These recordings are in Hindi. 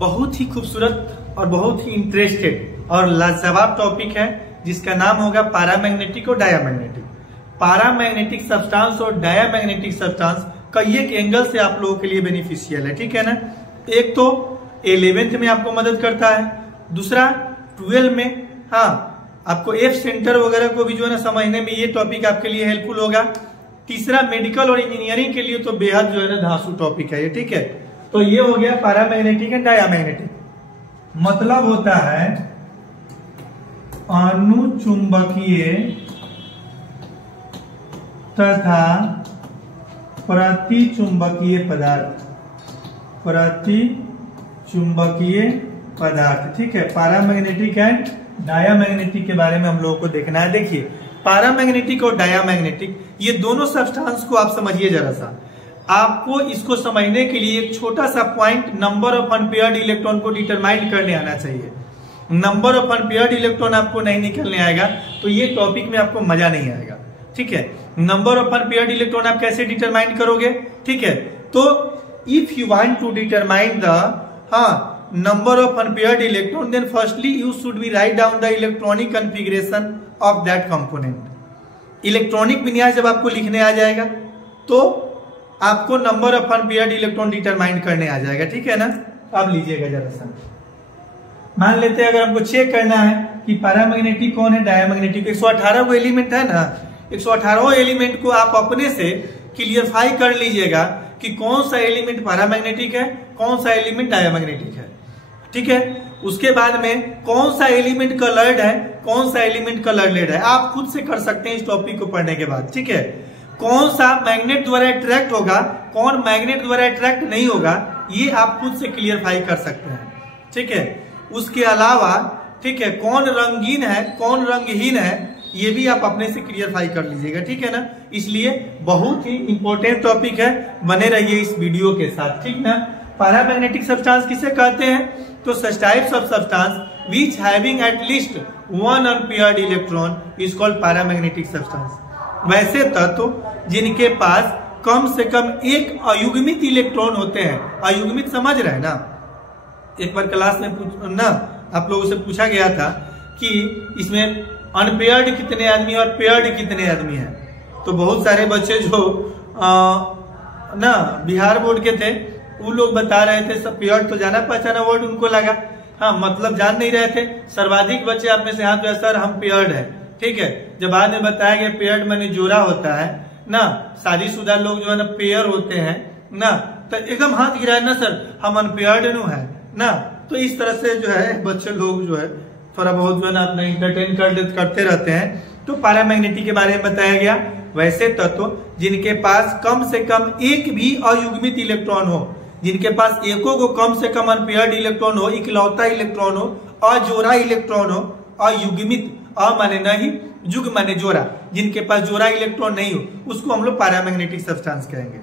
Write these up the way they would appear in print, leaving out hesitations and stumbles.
बहुत ही खूबसूरत और बहुत ही इंटरेस्टेड और लाजवाब टॉपिक है जिसका नाम होगा पैरामैग्नेटिक और डायामैग्नेटिक। पैरामैग्नेटिक सब्सटेंस और डायामैग्नेटिक सब्सटेंस कई एक एंगल से आप लोगों के लिए बेनिफिशियल है, ठीक है ना। एक तो 11th में आपको मदद करता है, दूसरा 12 में आपको एफ सेंटर वगैरह को भी जो है ना समझने में ये टॉपिक आपके लिए हेल्पफुल होगा। तीसरा मेडिकल और इंजीनियरिंग के लिए तो बेहद जो है ना धांसू टॉपिक है ये, ठीक है। तो ये हो गया पैरामैग्नेटिक एंड डायामैग्नेटिक। मतलब होता है अनुचुंबकीय तथा प्रतिचुंबकीय पदार्थ, प्रतिचुंबकीय पदार्थ, ठीक है। पैरामैग्नेटिक एंड डायामैग्नेटिक के बारे में हम लोगों को देखना है। देखिए पैरामैग्नेटिक और डायामैग्नेटिक ये दोनों सब्सटेंस को आप समझिए जरा सा। आपको इसको समझने के लिए एक छोटा सा point number of unpaired electron को डिटरमाइन करने आना चाहिए। नंबर ऑफ अनपेयर्ड इलेक्ट्रॉन आपको नहीं निकलने आएगा तो ये टॉपिक में आपको मजा नहीं आएगा, ठीक है। नंबर ऑफ अनपेयर्ड इलेक्ट्रॉन आप कैसे डिटरमाइन करोगे, ठीक है। तो if you want to determine the number of unpaired electron, then firstly you should be write down the electronic configuration of that component। Electronic विन्यास जब आपको लिखने आ जाएगा तो आपको number of unpaired electron determine करने आ जाएगा, ठीक है ना। अब लीजिएगा जरा सा, मान लेते हैं अगर हमको चेक करना है कि पैरामैग्नेटिक कौन है, डायामैग्नेटिक। 118 को एलिमेंट है ना, 118 एलिमेंट को आप अपने से क्लियरफाई कर लीजिएगा कि कौन सा एलिमेंट पैरामैग्नेटिक है, कौन सा एलिमेंट डायामैग्नेटिक है, ठीक है। उसके बाद में कौन सा एलिमेंट कलर्ड है, कौन सा एलिमेंट कलरलेड है, आप खुद से कर सकते हैं इस टॉपिक को पढ़ने के बाद, ठीक है। कौन सा मैग्नेट द्वारा अट्रैक्ट होगा, कौन मैग्नेट द्वारा अट्रैक्ट नहीं होगा, ये आप खुद से क्लियरफाई कर सकते हैं, ठीक है। उसके अलावा ठीक है कौन रंगीन है, कौन रंगहीन है, ये भी आप अपने से क्लियरफाई कर लीजिएगा, ठीक है ना। इसलिए बहुत ही इंपॉर्टेंट टॉपिक है, बने रहिए इस वीडियो के साथ, ठीक ना। पैरामैग्नेटिक सब्सटेंस किसे कहते हैं, तो such types of substance which having at least one unpaired electron is called paramagnetic substance. वैसे तत्व जिनके पास कम से कम एक अयुग्मित इलेक्ट्रॉन होते हैं। अयुग्मित समझ रहे हैं ना, एक बार क्लास में ना आप लोगों से पूछा गया था कि इसमें अनपेयर्ड कितने आदमी और पेयर्ड कितने आदमी हैं। तो बहुत सारे बच्चे जो ना बिहार बोर्ड के थे वो लोग बता रहे थे सब पेयर्ड, तो जाना पहचाना वर्ड उनको लगा, मतलब जान नहीं रहे थे। सर्वाधिक बच्चे आप में से हाथ में सर हम पेयर्ड है, ठीक है। जब बाद में बताया गया पेयर्ड माने जोड़ा होता है ना, शादीशुदा लोग जो है ना पेयर होते हैं ना, तो एकदम हाथ गिराए ना सर हम अनपेयर्ड नु है ना। तो इस तरह से जो है बच्चे लोग जो है थोड़ा बहुत जो है ना अपना इंटरटेन करते रहते हैं। तो पैरामैग्नेटिक के बारे में बताया गया वैसे तत्व जिनके पास कम से कम एक भी अयुग्मित इलेक्ट्रॉन हो, जिनके पास एको को कम से कम अनपेयर्ड इलेक्ट्रॉन हो, इकलौता इलेक्ट्रॉन हो, अजोड़ा इलेक्ट्रॉन हो, अयुग्मित, अ माने नहीं, जुग माने जोड़ा, जिनके पास जोड़ा इलेक्ट्रॉन नहीं हो उसको हम लोग पैरामैग्नेटिक सब्सटेंस कहेंगे।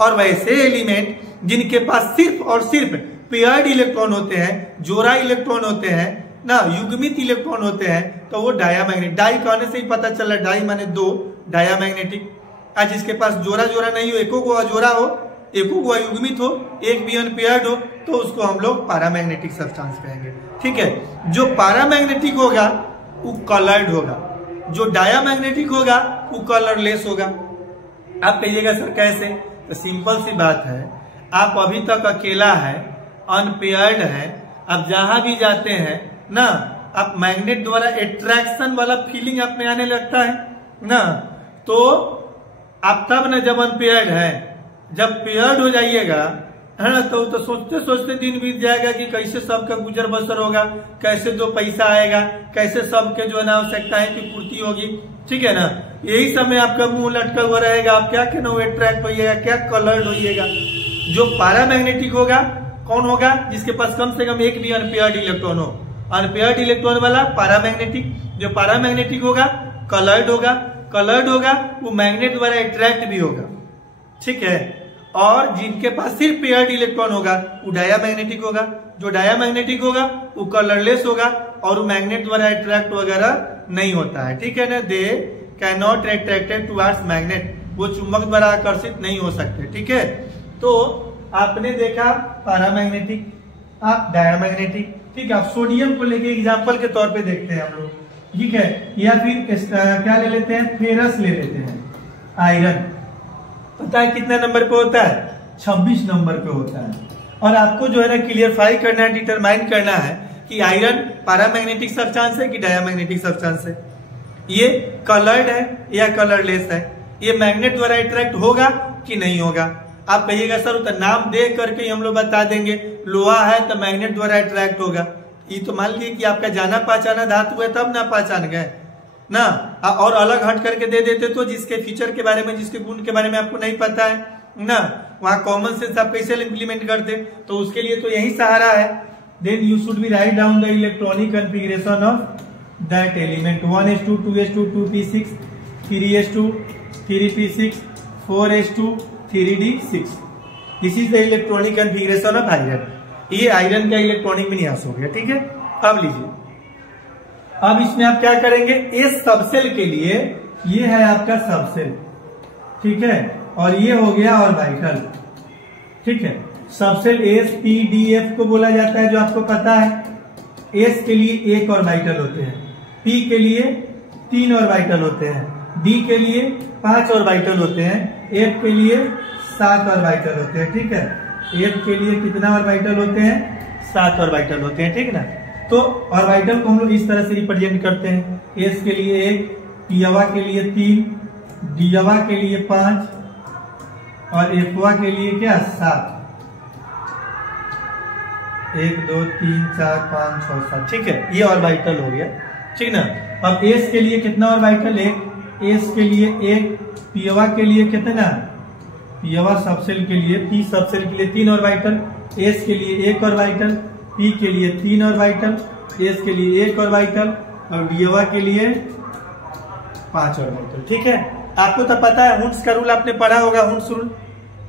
और वैसे एलिमेंट जिनके पास सिर्फ और सिर्फ पेयर्ड इलेक्ट्रॉन होते हैं, जोड़ा इलेक्ट्रॉन होते हैं ना, युग्मित इलेक्ट्रॉन होते हैं, तो वो डायामैग्नेटिक। डाई कहने से ही पता चला, डाई माने दो, डायामैग्नेटिक। आज जिसके पास जोड़ा जोड़ा नहीं हो, एको को अजोड़ा हो, एको को अयुग्मित हो, एक भी अनपेयर्ड हो, तो उसको हम लोग पैरामैग्नेटिक सब्सटेंस कहेंगे, ठीक है। जो पैरामैग्नेटिक होगा वो कलर्ड होगा, जो डायामैग्नेटिक होगा वो कलरलेस होगा। आप कहिएगा सर कैसे, तो सिंपल सी बात है, आप अभी तक अकेला है, अनपेयर्ड है, आप जहां भी जाते हैं ना, आप मैग्नेट द्वारा अट्रैक्शन वाला फीलिंग आप में आने लगता है ना, तो आप तब ना जब अनपेयर्ड है, जब पेयर्ड हो जाइएगा है ना, तो सोचते सोचते दिन बीत जाएगा कि कैसे सबका गुजर बसर होगा, कैसे दो पैसा आएगा, कैसे सबके जो है ना आवश्यकताएं की पूर्ति होगी, ठीक है ना। यही समय आपका मुंह लटका हुआ रहेगा, आप क्या कहना अट्रैक्ट होइएगा, क्या कलर्ड होइएगा। जो पैरामैग्नेटिक होगा कौन होगा, जिसके पास कम से कम एक भी अनपेयर्ड इलेक्ट्रॉन हो, अनपेयर्ड इलेक्ट्रॉन वाला पैरामैग्नेटिक। जो पैरामैग्नेटिक होगा कलर्ड होगा, कलर्ड होगा वो मैग्नेट द्वारा अट्रैक्ट भी होगा, ठीक है। और जिनके पास सिर्फ पेयर्ड इलेक्ट्रॉन होगा वो डायामैग्नेटिक होगा। जो डायामैग्नेटिक होगा वो कलरलेस होगा और वो मैग्नेट द्वारा अट्रैक्ट वगैरह नहीं होता है, ठीक है ना। They can not attracted towards magnet, वो चुंबक द्वारा आकर्षित नहीं हो सकते, ठीक है। तो आपने देखा पैरामैग्नेटिक, आप डायामैग्नेटिक। ठीक है, आप सोडियम को लेके एग्जाम्पल के तौर पे देखते हैं हम लोग, ठीक है। या फिर क्या ले लेते हैं, फेरस ले लेते हैं, आयरन। पता है कितना नंबर पे होता है, 26 नंबर पे होता है। और आपको जो है ना क्लियरफाई करना है, डिटरमाइन करना है कि आयरन पैरामैग्नेटिक सब्सटेंस है कि डायामैग्नेटिक सब्सटेंस है, ये कलर्ड है या कलरलेस है, ये मैग्नेट द्वारा अट्रैक्ट होगा कि नहीं होगा। आप कहिएगा सर तो नाम देख करके हम लोग बता देंगे, लोहा है तो मैग्नेट द्वारा अट्रैक्ट होगा। ये तो मान लीजिए कि आपका जाना पहचाना धातु है तब ना पहचान गए ना, और अलग हट करके दे देते तो जिसके फीचर के बारे में, जिसके गुण के बारे में आपको नहीं पता है ना, वहां कॉमन सेंस आप कैसे इंप्लीमेंट करते, तो उसके लिए तो यही सहारा है। Then you should be write down the electronic configuration of that element, 1s2 2s2 2p6 3s2 3p6 4s2 3d6। This is the electronic configuration of iron. ये आयरन का इलेक्ट्रॉनिक विन्यास हो गया, ठीक है। अब लीजिए, अब इसमें आप क्या करेंगे, इस सबसेल के लिए ये है आपका सबसेल, ठीक है, और ये हो गया ऑर्बिटल, ठीक है। Subshell S P D F को बोला जाता है, जो आपको पता है। एस के लिए 1 ऑर्बिटल होते हैं, पी के लिए 3 ऑर्बिटल होते हैं, डी के लिए 5 ऑर्बिटल होते हैं, एफ के लिए 7 ऑर्बिटल होते हैं, ठीक है। एफ के लिए कितना ऑर्बिटल होते हैं, 7 ऑर्बिटल होते हैं, ठीक ना। तो ऑर्बिटल को हम लोग इस तरह से रिप्रेजेंट करते हैं, एस के लिए 1, पीवा के लिए 3, डीवा के लिए 5 और एफवा के लिए क्या 7। 1 2 3 4 5 6 7, ठीक है, ये ऑर्बिटल हो गया, ठीक ना। अब एस के लिए कितना ऑर्बिटल, 1, एस के लिए 1, पीवा के लिए कितना, पीवा सबसेल के लिए, पी सबसेल के लिए 3 ऑर्बिटल, एस के लिए 1 ऑर्बिटल, पी के लिए 3 ऑर्बिटल, एस के लिए 1 ऑर्बिटल और डीवा के लिए 5 ऑर्बिटल, ठीक है। आपको तो पता है हुंस का रूल आपने पढ़ा होगा, हुंस रूल।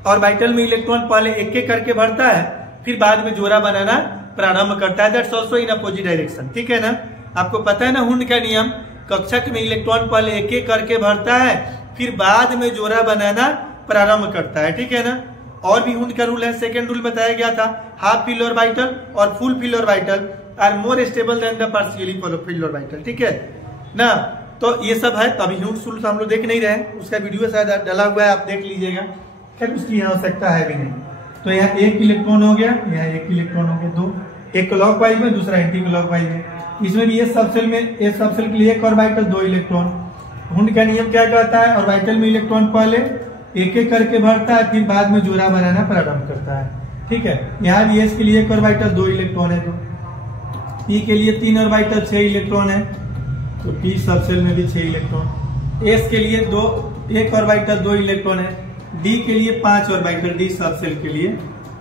ऑर्बिटल में इलेक्ट्रॉन पहले एक एक करके भरता है, फिर बाद में जोड़ा बनाना प्रारंभ करता है, that's also in opposite direction, ठीक है ना। आपको पता है ना हुंस का नियम, कक्षक में इलेक्ट्रॉन पहले एक एक करके भरता है, फिर बाद में जोड़ा बनाना प्रारंभ करता है, ठीक है ना। और भी हुंस का रूल है, सेकंड रूल बताया गया था, हाफ फिल ऑर्बिटल और full fill orbital are more stable than the partially fill orbital, ठीक है ना। तो ये सब है, तभी हुंस रूल हम लोग देख नहीं रहे, उसका वीडियो शायद डाला हुआ है, आप देख लीजिएगा, खैर उसकी आवश्यकता है भी नहीं। तो यहाँ 1 इलेक्ट्रॉन हो गया, यहाँ 1 इलेक्ट्रॉन हो गया, 2, एक क्लॉकवाइज में दूसरा एंटी क्लॉकवाइज में। इसमें भी ये सबसेल में, इस सबसेल के लिए 1 ऑर्बिटल 2 इलेक्ट्रॉन। हुंस का नियम क्या कहता है, ऑर्बिटल में इलेक्ट्रॉन पहले एक एक करके भरता है, फिर बाद में जोड़ा बनाना प्रारंभ करता है, ठीक है। यहाँ भी एस के लिए 1 ऑर्बिटल 2 इलेक्ट्रॉन है, तो पी के लिए 3 ऑर्बिटल 6 इलेक्ट्रॉन है, तो पी सबसेल में भी 6 इलेक्ट्रॉन। एस के लिए 1 ऑर्बिटल 2 इलेक्ट्रॉन है, डी के लिए 5 ऑर्बिटल, डी सबसेल के लिए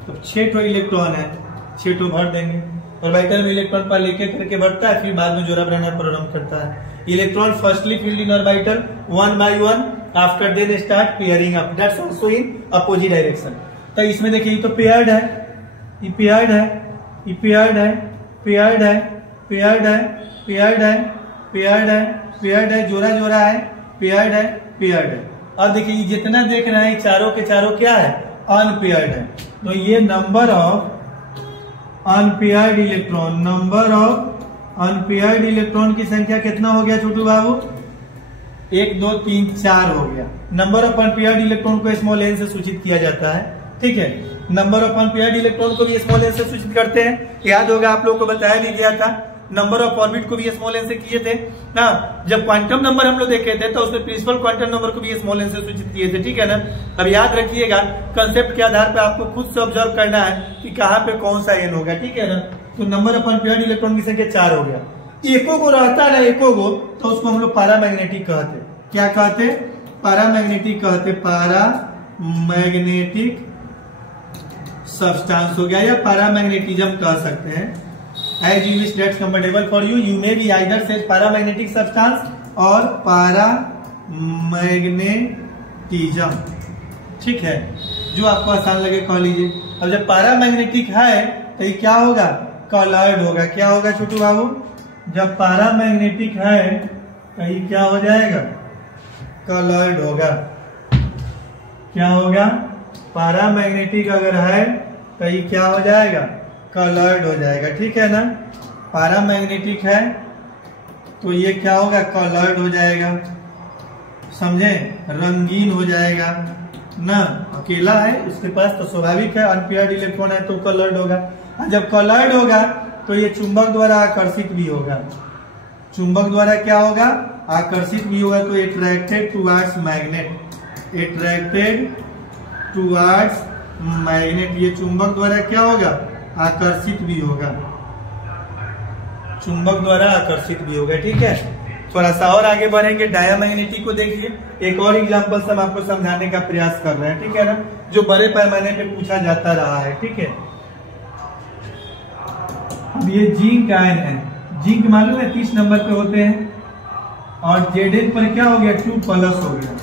तो 6 इलेक्ट्रॉन है, 6 भर देंगे। ऑर्बिटल में इलेक्ट्रॉन पर एक एक करके भरता है, फिर बाद में जोड़ा बनाना प्रारंभ करता है। Electron firstly filled in orbital 1 by 1, after then start pairing up, that's also in opposite direction. तो इसमें देखिए ये तो पेयर्ड है, ये पेयर्ड है, ये पेयर्ड है, पेयर्ड है, पेयर्ड है, पेयर्ड है, पेयर्ड है, पेयर्ड है, जोड़ा जोड़ा है, पेयर्ड है, पेयर्ड है। अब देखिए जितना देख रहे हैं चारों के चारों क्या है, अनपेयर्ड है। तो ये number of unpaired electron, number of unpaired electron की संख्या कितना हो गया छोटू बाबू, 1 2 3 4 हो गया। नंबर ऑफ अनपेयर्ड इलेक्ट्रॉन को स्मॉल एन से सूचित किया जाता है, ठीक है। नंबर ऑफ अनपेयर्ड इलेक्ट्रॉन को भी स्मॉल एन से सूचित करते हैं, याद होगा आप लोगों को बताया भी गया था। नंबर ऑफ ऑर्बिट को भी स्मॉल एन से किए थे ना, जब क्वांटम नंबर हम लोग देखे थे तो उसमें प्रिंसिपल क्वांटम नंबर को भी स्मॉल एन से सूचित किए थे, ठीक है ना। अब याद रखिएगा, कंसेप्ट के आधार पर आपको खुद से ऑब्जर्व करना है कि कहाँ पे कौन सा एन होगा, ठीक है ना। तो नंबर ऑफ अनपेयर्ड इलेक्ट्रॉन की संख्या 4 हो गया। एको को रहता है एको को, तो उसको हम लोग पैरामैग्नेटिक कहते, क्या कहते, पैरामैग्नेटिक कहते, पैरामैग्नेटिक सब्सटेंस हो गया या पैरामैग्नेटिज्म कह सकते हैं। As you wish that's comfortable for you, you may be either say paramagnetic substance और पैरामैग्नेटिज्म, ठीक है, जो आपको आसान लगे कह लीजिए। अब जब पैरामैग्नेटिक है तो ये क्या होगा, कलर्ड होगा। क्या होगा छोटू बाबू, जब पैरामैग्नेटिक है तो ये क्या हो जाएगा, कलर्ड होगा। क्या होगा, पैरामैग्नेटिक अगर है तो ये क्या हो जाएगा, कलर्ड हो जाएगा, ठीक है ना। पैरामैग्नेटिक है तो ये क्या होगा, कलर्ड हो जाएगा, समझे, रंगीन हो जाएगा ना। अकेला है उसके पास तो स्वाभाविक है, अनपेयर्ड इलेक्ट्रॉन है तो कलर्ड होगा। और जब कलर्ड होगा तो ये चुंबक द्वारा आकर्षित भी होगा, चुंबक द्वारा क्या होगा, आकर्षित भी होगा। तो attracted towards magnet, attracted towards magnet, ये चुंबक द्वारा क्या होगा, आकर्षित भी होगा, चुंबक द्वारा आकर्षित भी होगा, ठीक है। थोड़ा सा और आगे बढ़ेंगे, डायामैग्नेटिक को देखिए। एक और एग्जांपल से हम आपको समझाने का प्रयास कर रहे हैं, ठीक है ना, जो बड़े पैमाने पे पूछा जाता रहा है, ठीक है। अब ये जिंक आयन है, जिंक मालूम है 30 नंबर पे होते हैं, और Zn पर क्या हो गया, 2+ हो गया।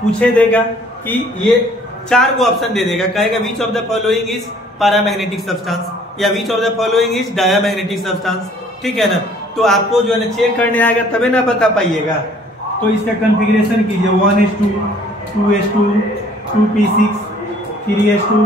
पूछे देगा कि ये 4 को ऑप्शन दे देगा, कहेगा which of the following is paramagnetic substance या which of the following is diamagnetic substance, ठीक है ना। तो आपको जो है ना चेक करने आएगा तभी ना बता पाइएगा। तो इसका कॉन्फ़िगरेशन कीजिए 1s2, 2s2, 2p6, 3s2,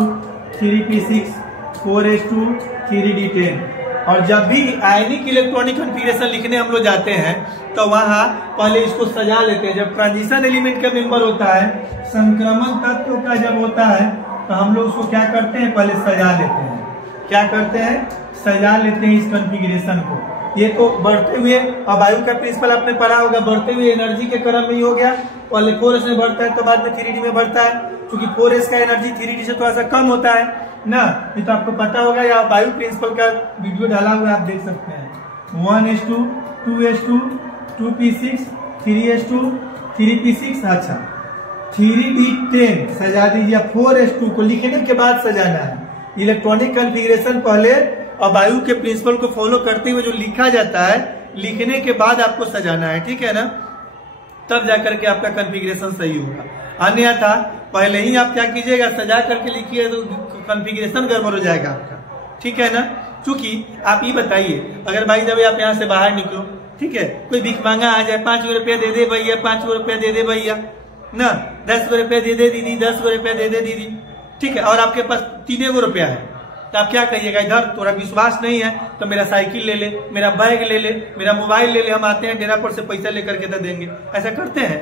3p6, 4s2, 3d10। और जब भी आयनिक इलेक्ट्रॉनिक कॉन्फ़िगरेशन लिखने हम लोग जाते हैं तो वहां पहले इसको सजा लेते हैं। जब ट्रांजिशन एलिमेंट का मेंबर होता है, संक्रमण तत्व का जब होता है तो हम लोग उसको क्या करते हैं, पहले सजा लेते हैं। क्या करते हैं, सजा लेते हैं इस कॉन्फ़िगरेशन को। ये तो बढ़ते हुए, अब वायु का प्रिंसिपल आपने पढ़ा होगा, बढ़ते हुए एनर्जी के क्रम में ही हो गया। पहले 4s में बढ़ता है तो बाद में 3d में बढ़ता है, क्योंकि 4s का एनर्जी 3d से थोड़ा सा कम होता है ना। ये तो आपको पता होगा, या वायु प्रिंसिपल का वीडियो डाला हुआ आप देख सकते हैं। 1s2, 2s2, 2p6, 3s2, 3p6, अच्छा 3d10 सजा दीजिए। 4s2 को लिखने के बाद सजाना है। इलेक्ट्रॉनिक कॉन्फ़िगरेशन पहले और वायु के प्रिंसिपल को फॉलो करते हुए जो लिखा जाता है, लिखने के बाद आपको सजाना है, ठीक है ना, तब जाकर के आपका कॉन्फ़िगरेशन सही होगा। अन्यथा पहले ही आप क्या कीजिएगा, सजा करके लिखिए तो कॉन्फ़िगरेशन गड़बड़ हो जाएगा आपका, ठीक है ना। क्योंकि आप ये बताइए, अगर भाई जब आप यहाँ से बाहर निकलो, ठीक है, कोई भीख मांगा आ जाए, 5 रुपया दे दे भैया, 5 रुपया दे दे भैया ना, 10 रुपया दे दे दीदी, 10 रुपया दे दे दीदी, ठीक है, और आपके पास 3 रुपया है, तो आप क्या कहिएगा, इधर थोड़ा विश्वास नहीं है तो मेरा साइकिल ले ले, मेरा बैग ले ले, मेरा मोबाइल ले ले, हम आते हैं डेरा पर से पैसा लेकर के तो देंगे। ऐसा करते हैं?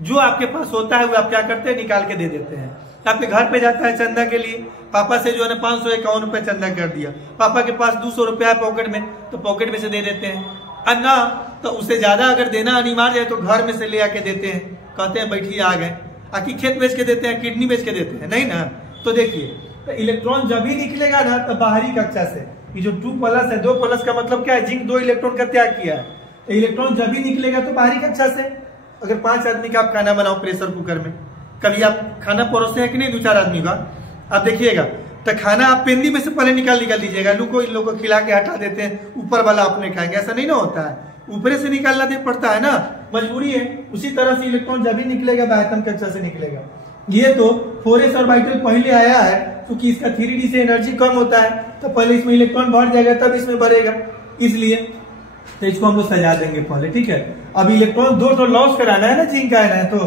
जो आपके पास होता है वो आप क्या करते हैं, निकाल के दे देते हैं। आपके घर पे जाता है चंदा के लिए, पापा से जो है ना 551 रुपया चंदा कर दिया, पापा के पास 200 रुपया है पॉकेट में, तो पॉकेट में से दे देते हैं। और ना तो उससे ज्यादा अगर देना अनिवार्य है तो घर में से ले आके देते हैं, कहते हैं बैठिए आ गए। आखिर खेत बेच के देते हैं, किडनी बेच के देते हैं, नहीं ना। तो देखिए, तो इलेक्ट्रॉन जब ही निकलेगा ना तो बाहरी कक्षा से, ये जो 2+ है, 2+ का मतलब क्या है, जिंक 2 इलेक्ट्रॉन का त्याग किया है। तो इलेक्ट्रॉन जब ही निकलेगा तो बाहरी कक्षा से। अगर 5 आदमी का आप खाना बनाओ प्रेशर कुकर में, कभी आप खाना परोसे हैं कि नहीं, 2-4 आदमी का, आप देखिएगा तो खाना आप पेंदी में से पहले निकाल दीजिएगा, लोगों इन लोगों को खिला के हटा देते हैं, ऊपर वाला अपने खाएंगे, ऐसा नहीं ना होता है, ऊपर से निकालना पड़ता है ना, मजबूरी है। उसी तरह से इलेक्ट्रॉन जब भी निकलेगा बाह्यतम कक्षा से निकलेगा। ये तो 4s ऑर्बिटल पहले आया है, क्योंकि इसका 3d से एनर्जी कम होता है, तो पहले इसमें इलेक्ट्रॉन बढ़ जाएगा तब इसमें बढ़ेगा, इसलिए तो इसको हम लोग सजा देंगे पहले, ठीक है। अब इलेक्ट्रॉन 2 तो लॉस कराना है ना, जिंक आयन है तो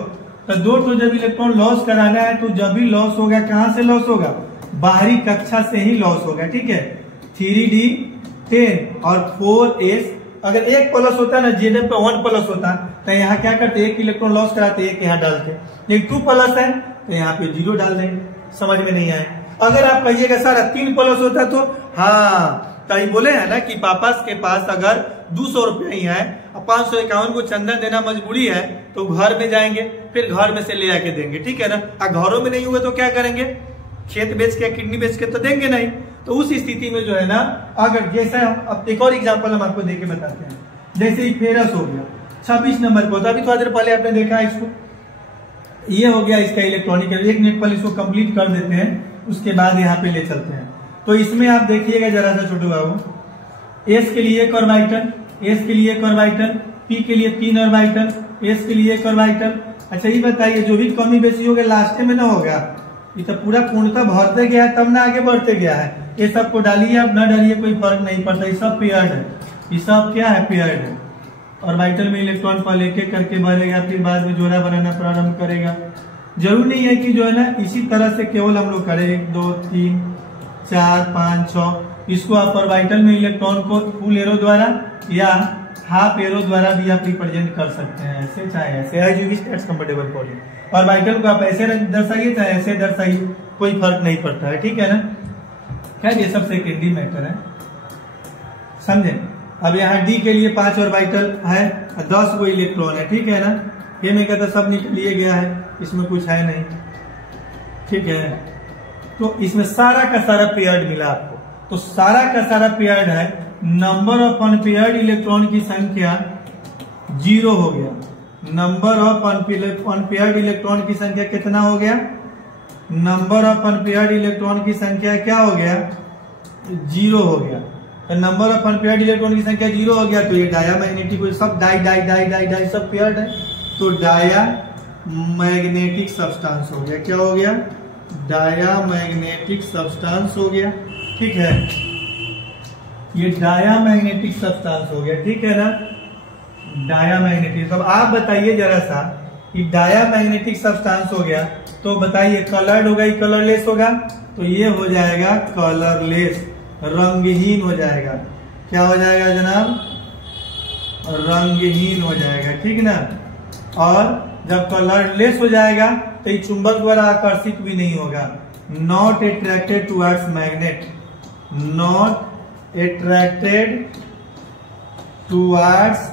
2 तो जब इलेक्ट्रॉन लॉस कराना है तो जब भी लॉस होगा, कहां से लॉस होगा, बाहरी कक्षा से ही लॉस होगा, ठीक है। 3d10 और 4s, अगर 1+ होता है ना, Zn पे 1+ होता तो यहाँ क्या करते, 1 इलेक्ट्रॉन लॉस कराते, 1 यहाँ डालते। लेकिन 2+ है तो यहाँ पे 0 डाल देंगे, समझ में नहीं आए। अगर आप कहिएगा सर 3+ होता तो, हाँ तो बोले है ना कि पापा के पास अगर 200 रुपया ही है और 551 को चंदा देना मजबूरी है, तो घर में जाएंगे, फिर घर में से ले आके देंगे, ठीक है ना। और घरों में नहीं हुए तो क्या करेंगे, खेत बेच के, किडनी बेच के तो देंगे नहीं। तो उस स्थिति में जो है ना, अगर जैसे हम अब एक और एग्जांपल हम आपको देके बताते हैं, जैसे फेरस हो गया 26 नंबर पर, अभी थोड़ा देर पहले आपने देखा है इसको, ये हो गया इसका इलेक्ट्रॉनिक। 1 मिनट पहले इसको कंप्लीट कर देते हैं, उसके बाद यहाँ पे ले चलते हैं। तो इसमें आप देखिएगा जरा सा छोटू बाबू, S के लिए 1 ऑर्बिटल, S के लिए 1 ऑर्बिटल, P के लिए 3 ऑर्बिटल, S के लिए 1 ऑर्बिटल। अच्छा ये बताइए, जो भी कमी बेसी होगा लास्ट में ना होगा, ये तो पूरा पूर्णतः भरते गया है तब ना आगे बढ़ते गया है। ये सबको डालिए आप ना डालिए कोई फर्क नहीं पड़ता, ये सब पेयर्ड है, ये सब क्या है, पेयर्ड है। ऑर्बिटल में इलेक्ट्रॉन पहले एक एक करके भरेगा, फिर बाद में जोड़ा बनाना प्रारंभ करेगा। जरूर नहीं है कि जो है ना इसी तरह से केवल हम लोग करें 1 2 3 4 5 6, इसको आप ऑर्बिटल में इलेक्ट्रॉन को फुल एरो द्वारा या हाफ एरो द्वारा भी आप रिप्रेजेंट कर सकते हैं, ऐसे चाहे ऐसे, as you wish that's comfortable for you. Orbital को आप ऐसे दर्शाइए चाहे ऐसे दर्शाइए, कोई फर्क नहीं पड़ता है, ठीक है ना। खैर ये सब सेकेंडरी मैटर है, समझे। अब यहाँ डी के लिए 5 ऑर्बिटल है, 10 को इलेक्ट्रॉन है, ठीक है ना। ये में कहता सब निकल लिए गया है, इसमें कुछ है नहीं, ठीक है। तो इसमें सारा का सारा पेयर्ड मिला आपको, तो सारा का सारा पेयर्ड है। नंबर ऑफ अनपेयर्ड इलेक्ट्रॉन की संख्या 0 हो गया। नंबर ऑफ अनपेयर्ड इलेक्ट्रॉन की संख्या कितना हो गया? नंबर ऑफ अनपेयर्ड इलेक्ट्रॉन की संख्या क्या हो गया? 0 हो गया। तो नंबर ऑफ अनपेयर्ड इलेक्ट्रॉन की संख्या 0 हो गया, तो ये डायामैग्नेटिक सब डाई डाई डाई डाई डाई सब पेयर्ड है, तो डायामैग्नेटिक सब्सटेंस हो गया। क्या हो गया? डायामैग्नेटिक सब्सटेंस हो गया, ठीक है। ये डायामैग्नेटिक सब्सटेंस हो गया, ठीक है ना। डायामैग्नेटिक। अब आप बताइए जरा सा, कि डायामैग्नेटिक सब्सटेंस हो गया तो बताइए कलर्ड होगा या कलरलेस होगा? तो ये हो जाएगा कलरलेस, रंगहीन हो जाएगा। क्या हो जाएगा जनाब? रंगहीन हो जाएगा, ठीक ना। और जब कलरलेस हो जाएगा तो ये चुंबक द्वारा आकर्षित भी नहीं होगा। Not attracted towards magnet, not attracted towards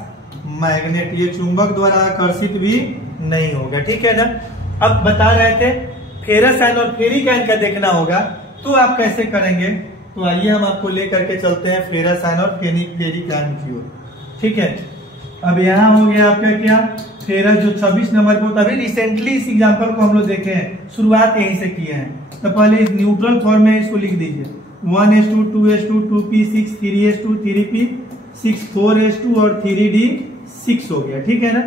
magnet, ये चुंबक द्वारा आकर्षित भी नहीं होगा, ठीक है ना। अब बता रहे थे फेरस आयन और फेरिक आयन का देखना होगा, तो आप कैसे करेंगे? तो आइए हम आपको लेकर के चलते हैं फेरस आयन और फेरिक आयन की ओर, ठीक है। अब यहाँ हो गया आपका क्या? फेरस जो 26 नंबर को, तभी रिसेंटली इस एग्जाम्पल को हम लोग देखे हैं, शुरुआत यहीं से किए हैं। तो पहले इस न्यूट्रल फॉर्म में इसको लिख दीजिए, 1s2 2s2 2p6 3s2 3p6 4s2 और 3d6 हो गया, ठीक है ना।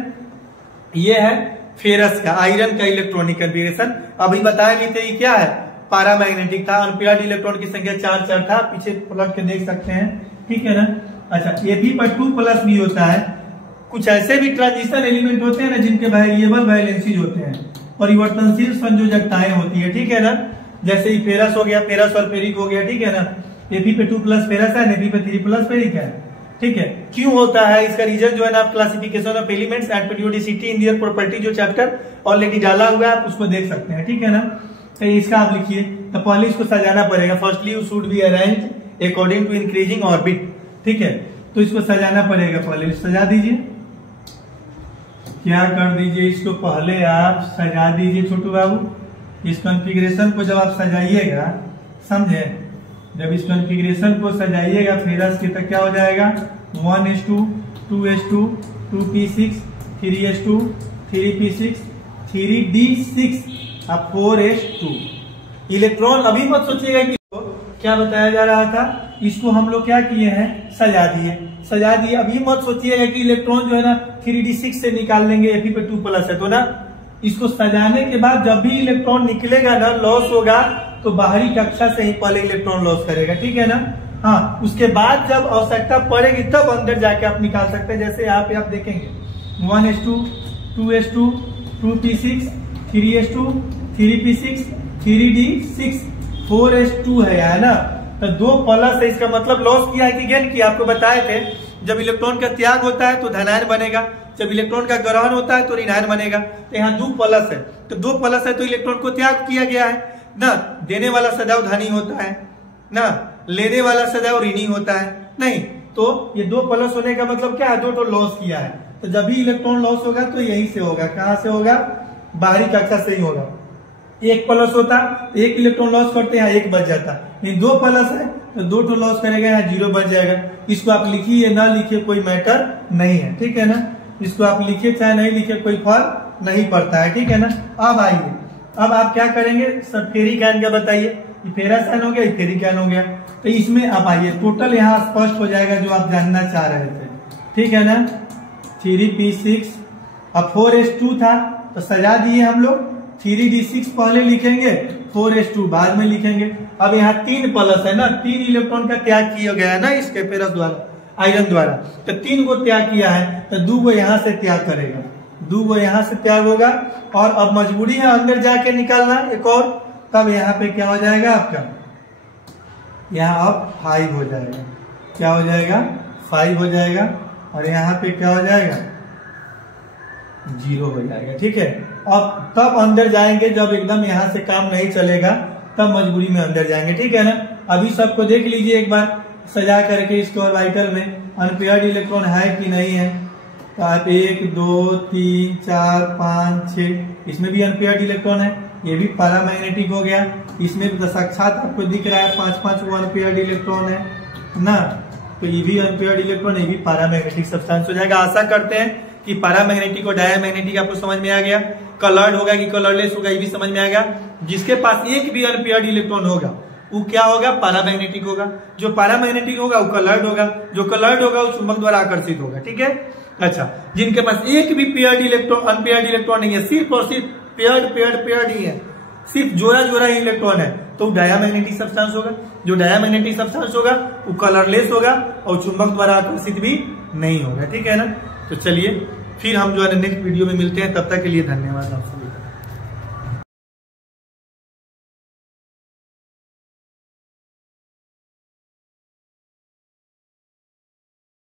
ये है फेरस का, आयरन का इलेक्ट्रॉनिक कन्फिगरेशन। अभी बताया भी थे ये क्या है? पैरामैग्नेटिक था, अनपेयर्ड इलेक्ट्रॉन की संख्या 4 था, पीछे पलट के देख सकते हैं, ठीक है ना। अच्छा, Fe पर 2+ भी होता है। कुछ ऐसे भी ट्रांजिशन एलिमेंट होते हैं ना जिनके वेरिएबल वैलेंसीज होते हैं, परिवर्तनशील संयोजकताएं होती है, ठीक है ना। जैसे ही फेरस हो गया, फेरस और फेरिक हो गया, ठीक है ना। Fe पे 2+ फेरस है, Fe पे 3+ फेरिक है, ठीक है। क्यों होता है इसका रीजन जो है ना, classification of elements and periodicity in their property जो चैप्टर ऑलरेडी डाला हुआ है, आप उसको देख सकते हैं, ठीक है ना। तो इसका आप लिखिए, तो पहले इसको सजाना पड़ेगा। Firstly you should be arrange according to increasing orbit, ठीक है। तो इसको सजाना पड़ेगा, पहले सजा दीजिए। क्या कर दीजिए, इसको पहले आप सजा दीजिए छोटू बाबू। इस कॉन्फ़िगरेशन को जब आप सजाइएगा, समझे, जब इस कॉन्फ़िगरेशन को सजाइएगा फेरस के, तो क्या हो जाएगा? 1s2 2s2 2p6 3s2 3p6 3d6 अब 4s2। इलेक्ट्रॉन अभी मत सोचिएगा कि क्या बताया जा रहा था, इसको हम लोग क्या किए हैं? सजा दिए। अभी मत सोचिएगा कि इलेक्ट्रॉन जो है ना 3d6 से निकाल लेंगे, Fe पे 2+ है तो ना। इसको सजाने के बाद जब भी इलेक्ट्रॉन निकलेगा ना, लॉस होगा, तो बाहरी कक्षा से ही पहले इलेक्ट्रॉन लॉस करेगा, ठीक है ना। हाँ, उसके बाद जब आवश्यकता पड़ेगी तब अंदर जाके आप निकाल सकते हैं। जैसे यहाँ पे आप देखेंगे 1s2 2s2 2p6 3s2 3p6 3d6 4s2 है ना। तो 2+ है, इसका मतलब लॉस किया है कि गेन किया? आपको बताए थे, जब इलेक्ट्रॉन का त्याग होता है तो धनायन बनेगा, जब इलेक्ट्रॉन का ग्रहण होता है तो ऋणायन बनेगा। तो यहाँ 2+ है, तो 2+ है तो इलेक्ट्रॉन को त्याग किया गया है ना। देने वाला सदैव धनी होता है ना, लेने वाला सदैव ऋणी होता है नहीं। तो ये 2+ होने का मतलब क्या है? 2 लॉस किया है। तो जब भी इलेक्ट्रॉन लॉस होगा तो यहीं से होगा। कहां से होगा? बाहरी कक्षा से ही होगा। 1+ होता, एक इलेक्ट्रॉन लॉस करते हैं, 1 बच जाता। 2+ है तो 2 लॉस करेगा, यहाँ 0 बच जाएगा। इसको आप लिखिए ना लिखिए कोई मैटर नहीं है, ठीक है ना। इसको आप लिखिए चाहे नहीं लिखिए कोई फर्क नहीं पड़ता है, ठीक है ना। अब आइए, अब आप क्या करेंगे? सब फेरिक आयन का बताइए। फेरस आयन हो गया, फेरिक आयन हो गया। तो इसमें आप आइए, टोटल यहाँ स्पष्ट हो जाएगा जो आप जानना चाह रहे थे, ठीक है ना। 3p6 अब 4s2 था तो सजा दिए हम लोग। 3d6 पहले लिखेंगे, 4s2 बाद में लिखेंगे। अब यहाँ 3+ है ना, 3 इलेक्ट्रॉन का त्याग किया गया है ना इसके फेरस द्वारा, आयरन द्वारा। तो 3 को त्याग किया है तो 2 को यहाँ से त्याग करेगा, 2 को यहाँ से त्याग होगा। और अब मजबूरी है अंदर जाके निकालना एक और, तब यहाँ पे क्या हो जाएगा आपका? यहाँ अब 5 हो जाएगा। क्या हो जाएगा? 5 हो जाएगा। और यहाँ पे क्या हो जाएगा? 0 हो जाएगा। ठीक है, अब तब अंदर जाएंगे जब एकदम यहाँ से काम नहीं चलेगा, तब मजबूरी में अंदर जाएंगे। ठीक है ना। अभी सबको देख लीजिए एक बार सजा करके इसको ऑर्बिटल में अनपेयर्ड इलेक्ट्रॉन है कि नहीं है। तो आप 1 2 3 4 5 6 इसमें भी अनपेयर्ड इलेक्ट्रॉन है, ये भी पैरामैग्नेटिक हो गया। इसमें तो साक्षात आपको दिख रहा है 5 वो अनपेयर्ड इलेक्ट्रॉन है ना। तो ये भी अनपेयर्ड इलेक्ट्रॉन, ये भी पैरामैग्नेटिक सब्सटेंस हो जाएगा। आशा करते हैं कि पैरामैग्नेटिक और डायमैग्नेटिक आपको समझ में आ गया। कलर्ड होगा कि कलरलेस होगा ये भी समझ में आ गया। जिसके पास एक भी अनपेयर्ड इलेक्ट्रॉन होगा वो क्या होगा? पैरामैग्नेटिक होगा। जो पैरामैग्नेटिक होगा वो कलर्ड होगा, जो कलर्ड होगा वो चुंबक द्वारा आकर्षित होगा। ठीक है। अच्छा, जिनके पास एक भी पेयर्ड इलेक्ट्रॉन अनपेयर्ड इलेक्ट्रॉन नहीं है, सिर्फ और सिर्फ पेयर्ड ही है, सिर्फ जोड़ा ही इलेक्ट्रॉन है, तो डायमैग्नेटिक सब्सटेंस होगा। जो डायमैग्नेटिक सब्सटेंस होगा वो कलरलेस होगा और चुंबक द्वारा आकर्षित भी नहीं होगा। ठीक है ना। तो चलिए फिर हम जो है नेक्स्ट वीडियो में मिलते हैं, तब तक के लिए धन्यवाद आप सभी का।